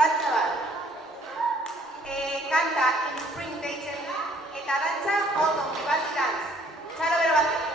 dantza bat. Kanta in spring deitzen eta dantza autumn Vivaldi dance. Txalo bero bat.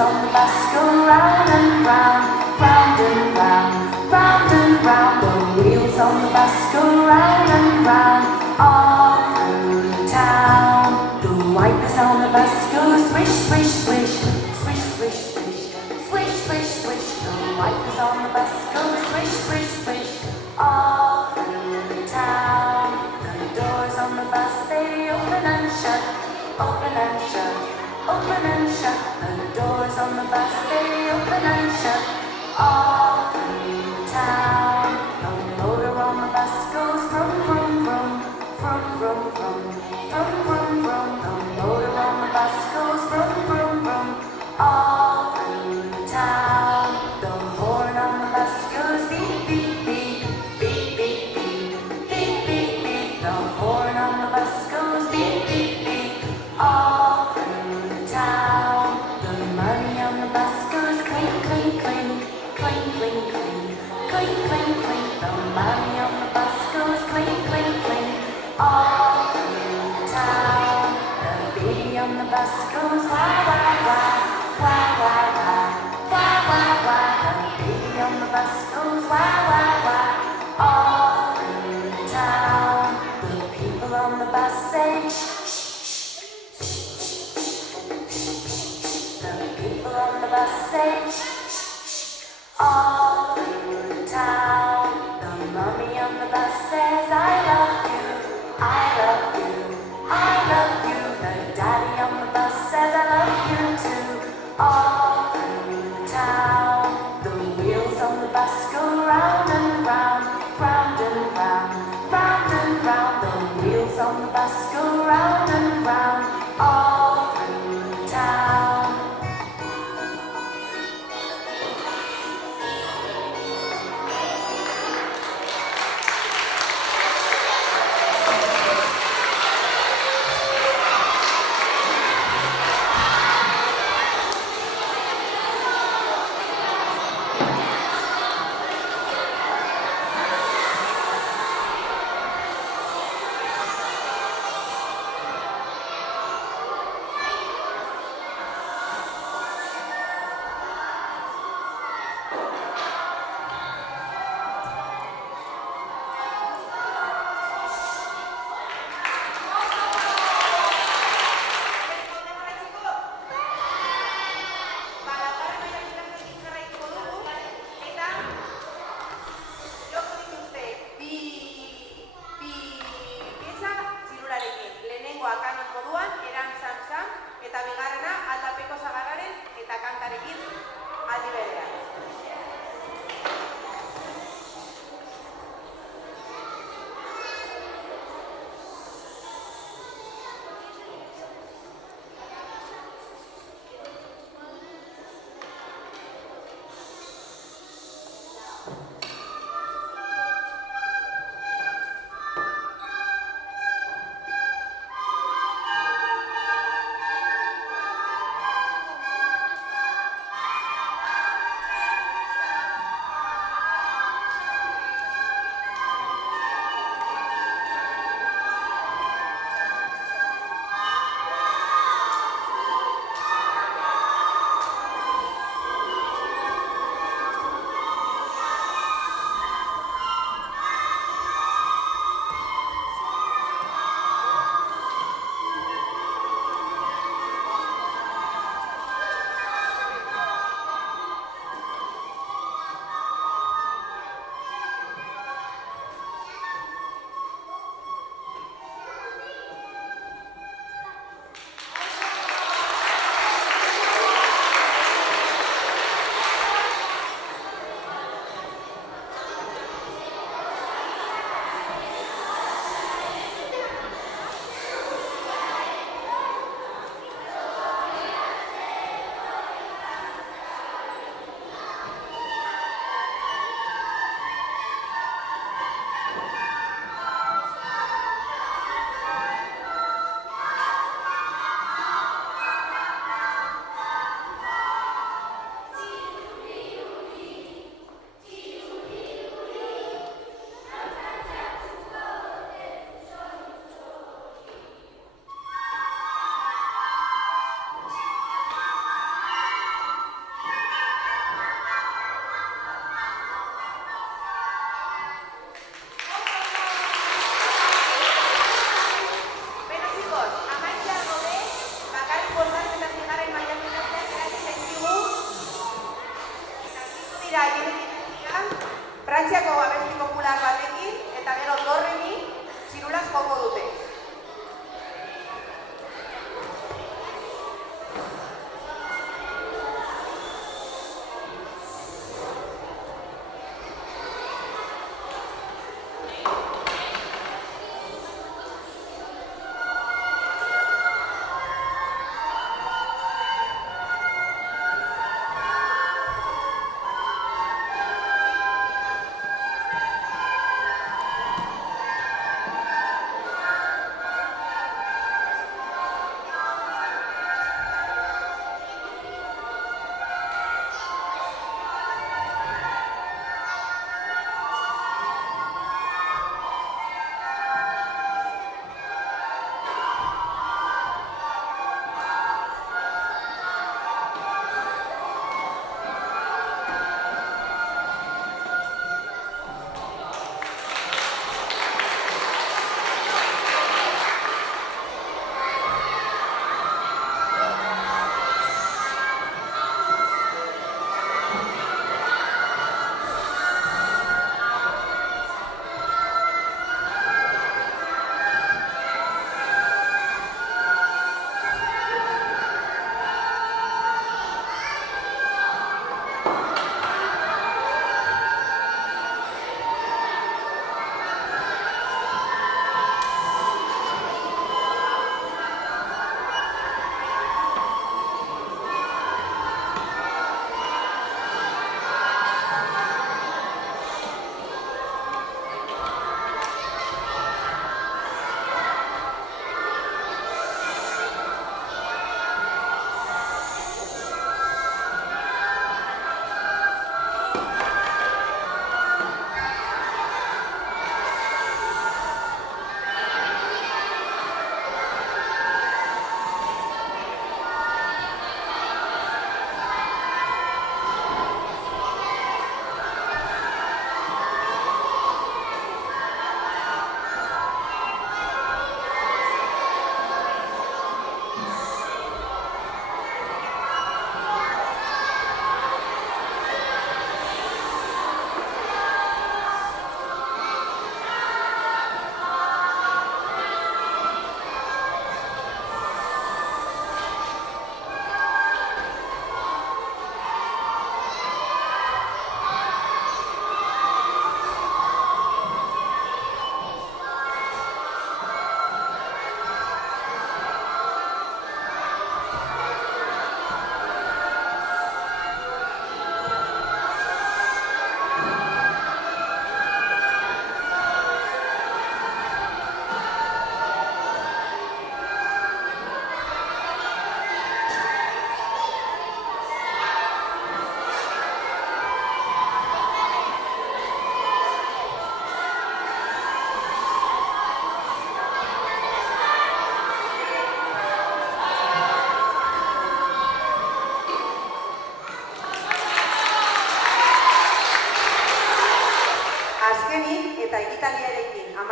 on the bus go round and round, round and round, round and round. The wheels on the bus go round and round, all through town. The wipers on the bus go swish, swish, swish, swish, swish, swish, swish, swish, swish. The wipers on the bus go swish, swish, swish, all through town. The doors on the bus, they open and shut, open and shut, open and shut. The doors on the bus, they open and shut, all through town. The motor on the bus goes vroom, vroom, vroom, vroom, vroom, vroom, vroom, vroom, vroom. The motor on the bus goes vroom, vroom, vroom, all through town. The horn on the bus goes beep, beep, beep, beep, beep, beep, beep, beep, beep. The horn on the bus goes beep, beep, beep, all through town. The money on the bus goes clink, clink, clink, clink, clink, clink, clink, clink, clink. The money on the bus goes clink, clink, clink, all through town. The baby on the bus goes wah, wah, wah, wah, wah, wah, wah, wah, wah. The baby on the bus goes wah, wah, wah, all through town. The people on the bus say shh, shh, shh. The people on the bus say shh, shh, shh, all through town. The mommy on the bus says I love you, I love you, I love you. The daddy on the bus says I love you too, all through town. The wheels on the bus go round and round, round and round, round and round. The wheels on the bus go round and round, all through town.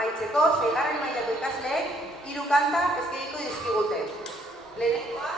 amaitzeko, 6. mailako ikasleek 3 kanta eskainiko dizkigute. Lehenengoa,